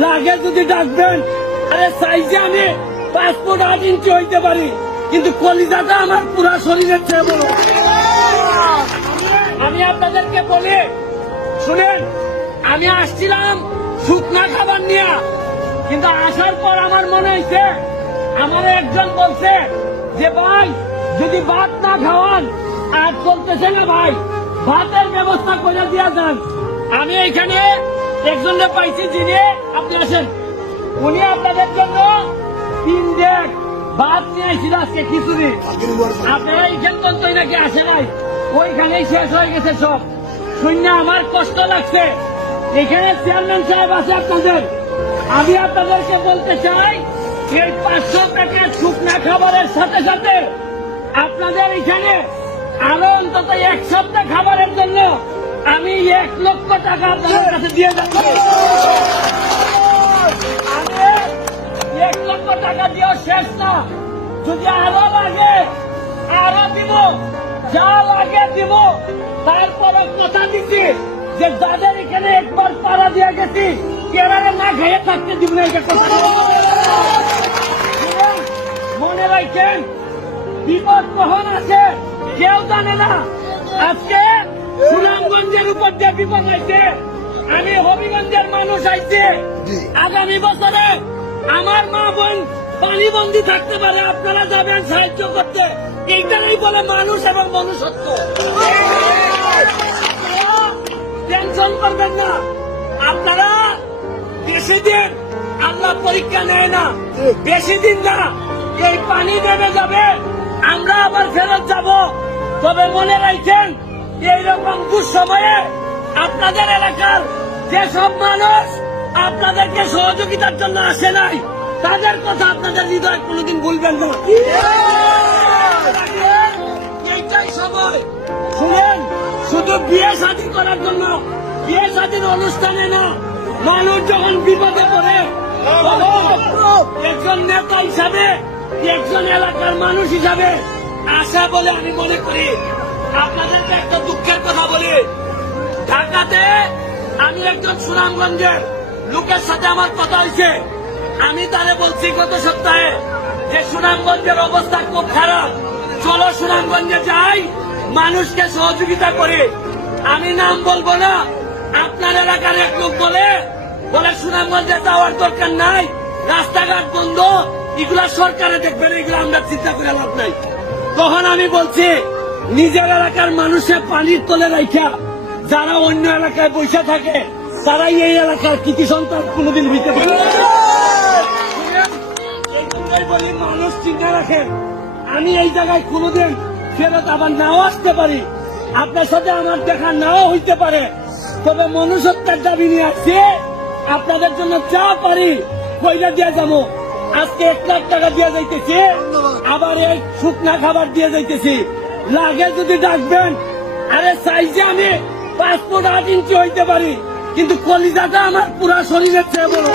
লাগে যদি ডাকবেন। আরে সাইজে আমি 5 ফুট 8 ইঞ্চি হইতে পারি, কিন্তু কলিজাটা আমার পুরা শরীরের চেয়ে বড়। আমি আপনাদেরকে বলি, শুনেন, আমি আসছিলাম শুকনা খাবার নিয়ে, কিন্তু আসার পর আমার মনে হয়েছে, আমার একজন বলছে যে ভাই যদি ভাত না খাওয়ান আর চলতেছে না ভাই, ভাতের ব্যবস্থা করে দিয়া যান। আমি এখানে একজনকে পাইছি, যিনি আপনি আসেন, উনি আপনাদের জন্য 3 ডেক ভাত নিয়ে আসছিল আজকে খিচুড়ি। আপনারা এইখান পর্যন্ত নাকি আসে নাই, ওইখানেই শেষ হয়ে গেছে সব। শূন্য আমার কষ্ট লাগছে। এখানে চেয়ারম্যান সাহেব আছে আপনাদের, আমি আপনাদেরকে বলতে চাই, এই 500 টাকার শুকনা খাবারের সাথে সাথে আপনাদের এখানে আরো অন্তত 1 সপ্তাহ খাবারের জন্য আমি 1 লক্ষ টাকা আপনাদের কাছে দিয়ে যাচ্ছি। আমি 1 লক্ষ টাকা দিয়েও শেষ না, যদি আরো লাগে আরো দিব, যা লাগে দিব। তারপরে কথা দিচ্ছি যে যাদের এখানে একবার পাড়া দিয়ে গেছি, কেরারে না খেয়ে থাকতে দিব না। এটা কথা মনে রাখেন, বিপদ কখন আছে কেউ জানে না। আজকে সুনামগঞ্জের উপর যে বিপদ হয়েছে, আমি হবিগঞ্জের মানুষ আইছে, আগামী বছরে আমার মা বোন পানিবন্দী থাকতে পারে, আপনারা যাবেন সাহায্য করতে। এইটাই বলে মানুষ এবং মনুষ্যত্ব। টেনশন করবেন না, আপনারা বেশি দিন আল্লাহ পরীক্ষা নেয় না, বেশি দিন না, এই পানি নেমে যাবে, আমরা আবার ফেরত যাব। তবে মনে রাখেন, এইরকম দুঃসময়ে আপনাদের এলাকার যেসব মানুষ আপনাদেরকে সহযোগিতার জন্য আসে নাই, তাদের কথা আপনাদের হৃদয় কোনোদিন ভুলবেন না। এইটাই সময়। শুনেন, শুধু বিয়ে শাদী করার জন্য, বিয়ে শাদীর অনুষ্ঠানে না, মানুষ যখন বিপদে পড়ে, একজন নেতা হিসাবে, একজন এলাকার মানুষ হিসাবে আশা বলে আমি মনে করি। আপনাদেরকে একটা দুঃখের কথা বলি, ঢাকাতে আমি একজন সুনামগঞ্জের লোকের সাথে আমার কথা হয়েছে। আমি তারে বলছি গত সপ্তাহে যে সুনামগঞ্জের অবস্থা খুব খারাপ, চলো সুনামগঞ্জে যাই, মানুষকে সহযোগিতা করি। আমি নাম বলবো না, আপনার এলাকার এক লোক বলে সুনামগঞ্জে যাওয়ার দরকার নাই, রাস্তাঘাট বন্ধ, এগুলা সরকারে দেখবেন, এগুলো আমরা চিন্তা করে লাভ নাই। তখন আমি বলছি, নিজের এলাকার মানুষের পানির তলে রাখা যারা অন্য এলাকায় বসে থাকে, তারাই এই এলাকার কৃতি সন্তান কোনোদিন হইতে পারে। এই বলি, মানুষ চিন্তা রাখেন, আমি এই জায়গায় কোনোদিন ফেরত আবার নাও আসতে পারি, আপনার সাথে আমার দেখা নাও হইতে পারে, তবে মনুষ্যত্বের দাবি নিয়ে আসছে। আপনাদের জন্য যা পারি কইলা দিয়ে যাবো। আজকে 1 লাখ টাকা দিয়ে যাইতেছি, আবার এই শুকনা খাবার দিয়ে যাইতেছি। লাগে যদি ডাকবেন। আরে সাইজে আমি 5 ফুট 8 ইঞ্চি হইতে পারি, কিন্তু কলিজাটা আমার পুরা শরীরের চেয়ে বড়।